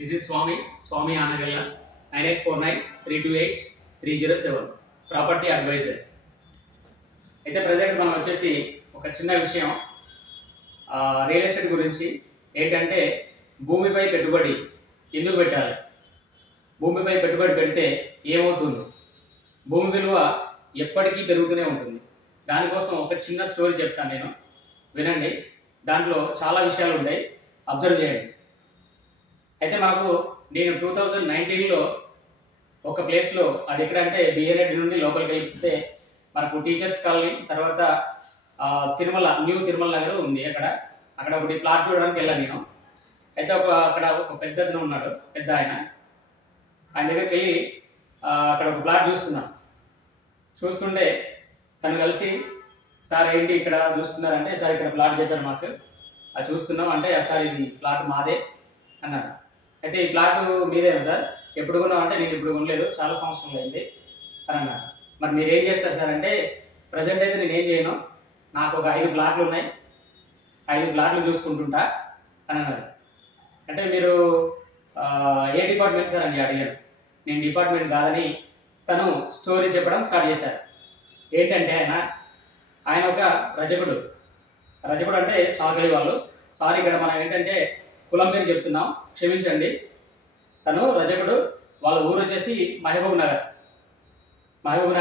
This is Swami Anagalla, 9849-328-307, property adviser. అయితే present మనం వచ్చేసి ఒక చిన్న విషయం రియల్ ఎస్టేట్ గురించి ఏంటంటే భూమిపై పెట్టుబడి ఎందుకు పెట్టాలి, భూమిపై పెట్టుబడి పెడితే ఏమవుతుంది, భూమి విలువ ఎప్పటికీ పెరుగుతూనే ఉంటుంది. దానికోసం ఒక చిన్న స్టోరీ చెప్తాను నేను, వినండి. దాంట్లో చాలా విషయాలు ఉంటాయి, అబ్జర్వ్ చేయండి. అయితే నేను 2019లో ఒక ప్లేస్లో, అది ఎక్కడంటే బిఎల్ఎడ్ నుండి లోపలికి వెళ్తే మనకు టీచర్స్ కాలనీ, తర్వాత న్యూ తిరుమల నగర్ ఉంది. అక్కడ ఒకటి ప్లాట్ చూడడానికి వెళ్ళాను నేను. అయితే అక్కడ ఒక పెద్ద అతను ఉన్నాడు, పెద్ద ఆయన దగ్గరికి వెళ్ళి అక్కడ ఒక ప్లాట్ చూస్తుంటే తను కలిసి, సార్ ఏంటి ఇక్కడ చూస్తున్నారంటే, సార్ ఇక్కడ ప్లాట్ చెప్పారు మాకు, అది చూస్తున్నాం అంటే, సార్ ఇది ప్లాట్ మాదే అన్నారు. అయితే ఈ ప్లాట్ మీదేనా సార్, ఎప్పుడు కొన్నాం అంటే, నేను ఇప్పుడు కొనలేదు, చాలా సంవత్సరాలు అయింది అని అన్నారు. మరి మీరు ఏం చేస్తారు సార్ అంటే, ప్రజెంట్ అయితే నేను ఏం చేయను, నాకు ఒక 5 ప్లాట్లు ఉన్నాయి, 5 ప్లాట్లు చూసుకుంటుంటా అని అన్నారు. అంటే మీరు ఏ డిపార్ట్మెంట్ సార్ అని అడిగాను. నేను డిపార్ట్మెంట్ కాదని తను స్టోరీ చెప్పడం స్టార్ట్ చేశారు. ఏంటంటే ఆయన ఒక రజకుడు అంటే సాగలి వాళ్ళు. సారీ, ఇక్కడ మనం ఏంటంటే కులం పేరు చెప్తున్నాం, క్షమించండి. తను రజకుడు, వాళ్ళ ఊరు వచ్చేసి మహబూబ్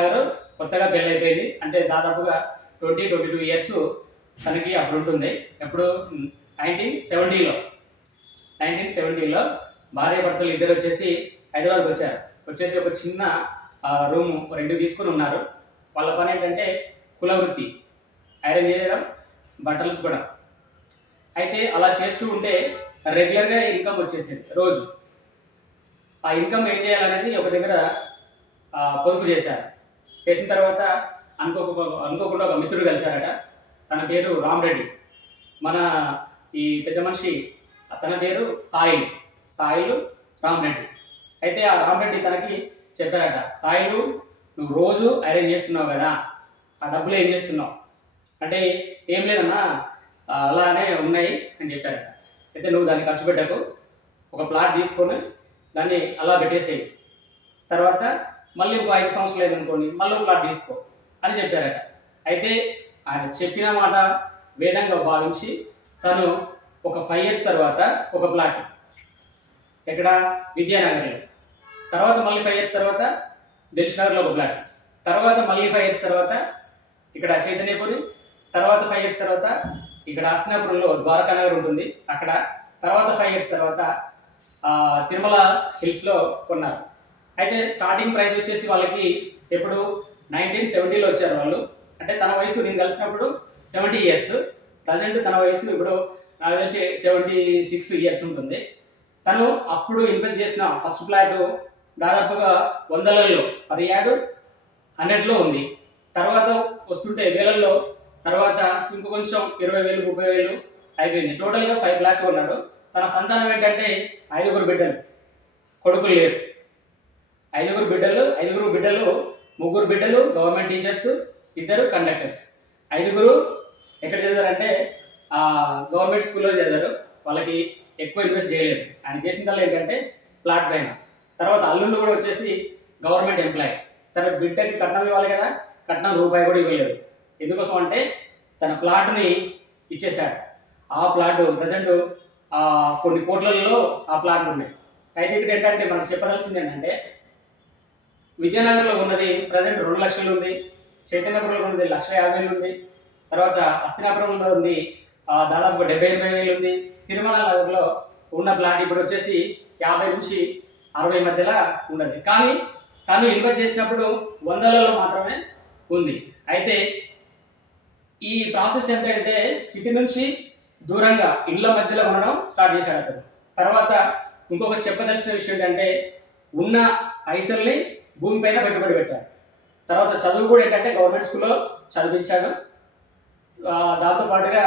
నగర్. కొత్తగా పెళ్ళి అయిపోయింది, అంటే దాదాపుగా 22 ఇయర్స్ తనకి అప్పుడు ఉంటుంది. ఎప్పుడు 1970లో భార్య భర్తలు ఇద్దరు వచ్చేసి హైదరాబాద్కి వచ్చేసి ఒక చిన్న రూమ్ రెంట్ తీసుకుని ఉన్నారు. వాళ్ళ పని ఏంటంటే కుల వృత్తి, ఐరన్ చేయడం, బట్టలు ఉతకడం. అయితే అలా చేస్తూ ఉంటే రెగ్యులర్గా ఇన్కమ్ వచ్చేసింది రోజు. ఆ ఇన్కమ్ ఏం చేయాలనేది ఒక దగ్గర పొదుపు చేసిన తర్వాత అనుకోకుండా ఒక మిత్రుడు కలిశారట. తన పేరు రామరెడ్డి. మన ఈ పెద్ద మనిషి తన పేరు సాయిలు రామరెడ్డి. అయితే ఆ రామరెడ్డి తనకి చెప్పారట, సాయిలు నువ్వు రోజు ఐరన్ చేస్తున్నావు కదా, ఆ డబ్బులు ఏం చేస్తున్నావు అంటే, ఏం లేదన్నా అలానే ఉన్నాయి అని చెప్పారట. అయితే నువ్వు దాన్ని ఖర్చు పెట్టకు, ఒక ప్లాట్ తీసుకొని దాన్ని అలా పెట్టేసేయి, తర్వాత మళ్ళీ ఇంకో 5 సంవత్సరాలు లేదనుకోండి మళ్ళీ ఒక ప్లాట్ తీసుకో అని చెప్పారట. అయితే ఆయన చెప్పిన మాట వేదంగా భావించి తను ఒక 5 years తర్వాత ఒక ప్లాట్ ఎక్కడ, విద్యానగర్లో, తర్వాత మళ్ళీ 5 years తర్వాత దిల్షుఖ్నగర్లో ఒక ప్లాట్, తర్వాత మళ్ళీ 5 years తర్వాత ఇక్కడ చైతన్యపురి, తర్వాత 5 years తర్వాత ఇక్కడ హస్తినాపురంలో ద్వారకా నగర్ ఉంటుంది అక్కడ, తర్వాత 5 years తర్వాత తిరుమల హిల్స్లో కొన్నారు. అయితే స్టార్టింగ్ ప్రైస్ వచ్చేసి వాళ్ళకి ఎప్పుడు 1970లో వచ్చారు వాళ్ళు. అంటే తన వయసు నేను కలిసినప్పుడు 70 years, ప్రజెంట్ తన వయసు ఇప్పుడు నాకు తెలిసి 76 years ఉంటుంది. తను అప్పుడు ఇన్వెస్ట్ చేసిన ఫస్ట్ ఫ్లాట్ దాదాపుగా 100లలో, పర్ యార్డ్ 100లో ఉంది. తర్వాత వస్తుంటే వేలల్లో, తర్వాత ఇంకో కొంచెం 20,000 30,000 అయిపోయింది. టోటల్గా 5 lakhs కొన్నాడు. తన సంతానం ఏంటంటే 5 బిడ్డలు, కొడుకులు లేరు. 5 బిడ్డలు, 3 బిడ్డలు గవర్నమెంట్ టీచర్స్, 2 కండక్టర్స్. 5 ఎక్కడ చదివారంటే గవర్నమెంట్ స్కూల్లో చదివారు. వాళ్ళకి ఎక్కువ ఇన్వెస్ట్ చేయలేదు. ఆయన చేసిందల్లా ఏంటంటే ప్లాట్ పైన. తర్వాత అల్లుళ్ళు కూడా వచ్చేసి గవర్నమెంట్ ఎంప్లాయీ. తన బిడ్డకి కట్నం ఇవ్వాలి కదా, కట్నం రూపాయి కూడా ఇవ్వలేదు. ఎందుకోసం అంటే తన ప్లాట్ని ఇచ్చేశాడు. ఆ ప్లాట్ ప్రజెంట్ కొన్ని కోట్లలో ఆ ప్లాట్లు ఉన్నాయి. అయితే ఇక్కడ ఏంటంటే మనకు చెప్పదలసింది ఏంటంటే, విద్యానగర్లో ఉన్నది ప్రజెంట్ 2 లక్షలు ఉంది, చైతన్యపురంలో ఉన్నది 1,50,000 ఉంది, తర్వాత హస్తినాపురంలో ఉంది దాదాపుగా 70,000 ఉంది, తిరుమల నగర్లో ఉన్న ప్లాట్ ఇప్పుడు వచ్చేసి 50 నుంచి 60 మధ్యలో ఉన్నది. కానీ తను ఇన్వెస్ట్ చేసినప్పుడు 100లలో మాత్రమే ఉంది. అయితే ఈ ప్రాసెస్ ఏంటంటే సిటీ నుంచి దూరంగా ఇళ్ళ మధ్యలో ఉండడం స్టార్ట్ చేశాడు అతను. తర్వాత ఇంకొక చెప్పదలసిన విషయం ఏంటంటే, ఉన్న పైసల్ని భూమి పైన పెట్టుబడి పెట్టాడు. తర్వాత చదువు కూడా ఏంటంటే గవర్నమెంట్ స్కూల్లో చదివించాడు. దాంతోపాటుగా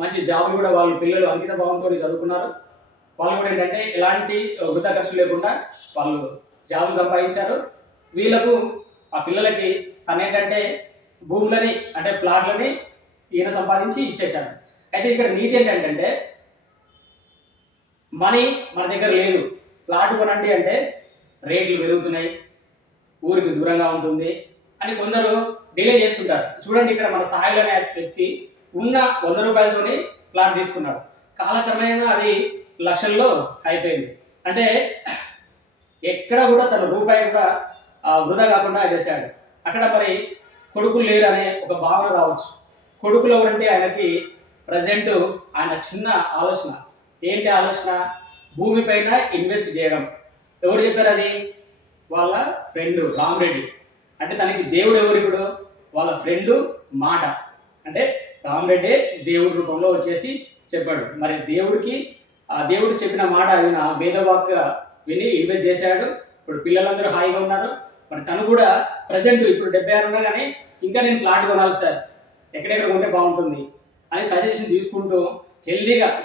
మంచి జాబులు కూడా వాళ్ళ పిల్లలు అంకిత భావంతో చదువుకున్నారు. వాళ్ళు కూడా ఏంటంటే ఎలాంటి వృధా ఖర్చు లేకుండా వాళ్ళు జాబులు సంపాదించారు. వీళ్ళకు ఆ పిల్లలకి తను ఏంటంటే భూములని, అంటే ప్లాట్లని ఈయన సంపాదించి ఇచ్చేశాడు. అయితే ఇక్కడ నీతి ఏంటంటే, మనీ మన దగ్గర లేదు, ప్లాట్ కొనండి అంటే రేట్లు పెరుగుతున్నాయి, ఊరికి దూరంగా ఉంటుంది అని కొందరు డిలే చేస్తుంటారు. చూడండి, ఇక్కడ మన సాయిల్ అనే వ్యక్తి ఉన్న 100 రూపాయలతోని ప్లాట్ తీసుకున్నాడు. కాలక్రమేణా అది లక్షల్లో అయిపోయింది. అంటే ఎక్కడ కూడా తన రూపాయి కూడా వృధా కాకుండా చేశాడు. అక్కడ మరి కొడుకులు లేరు అనే ఒక భావన రావచ్చు. కొడుకులు ఎవరంటే ఆయనకి ప్రజెంట్ ఆయన చిన్న ఆలోచన ఏంటి? ఆలోచన భూమి పైన ఇన్వెస్ట్ చేయడం. ఎవరు చెప్పారు అది? వాళ్ళ ఫ్రెండ్ రామరెడ్డి. అంటే తనకి దేవుడు ఎవరు ఇప్పుడు? వాళ్ళ ఫ్రెండ్ మాట. అంటే రామరెడ్డి దేవుడి రూపంలో వచ్చేసి చెప్పాడు. మరి దేవుడు చెప్పిన మాట ఆయన వేదవాక్య విని ఇన్వెస్ట్ చేశాడు. ఇప్పుడు పిల్లలందరూ హాయిగా ఉన్నారు. మరి తను కూడా ప్రజెంట్ ఇప్పుడు 76 ఉన్నా కానీ ఇంకా నేను ప్లాట్ కొనాలి సార్, ఎక్కడెక్కడ ఉంటే బాగుంటుంది అని సజెషన్ తీసుకుంటూ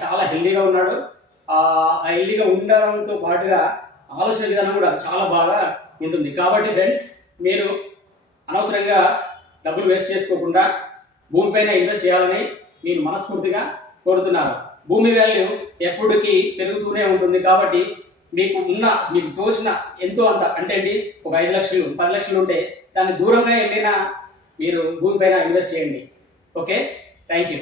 చాలా హెల్దీగా ఉన్నాడు. ఆ హెల్దీగా ఉండడంతో పాటుగా ఆలోచన విధానం కూడా చాలా బాగా ఉంటుంది. కాబట్టి ఫ్రెండ్స్, మీరు అనవసరంగా డబ్బులు వేస్ట్ చేసుకోకుండా భూమిపైన ఇన్వెస్ట్ చేయాలని నేను మనస్ఫూర్తిగా కోరుతున్నాను. భూమి వాల్యూ ఎప్పటికీ పెరుగుతూనే ఉంటుంది. కాబట్టి మీకు తోచిన ఎంతో అంత అంటే ఏంటి, ఒక 5 లక్షలు 10 లక్షలు ఉంటే దాన్ని దూరంగా వెళ్ళినా మీరు భూమిపైన ఇన్వెస్ట్ చేయండి. Okay, thank you.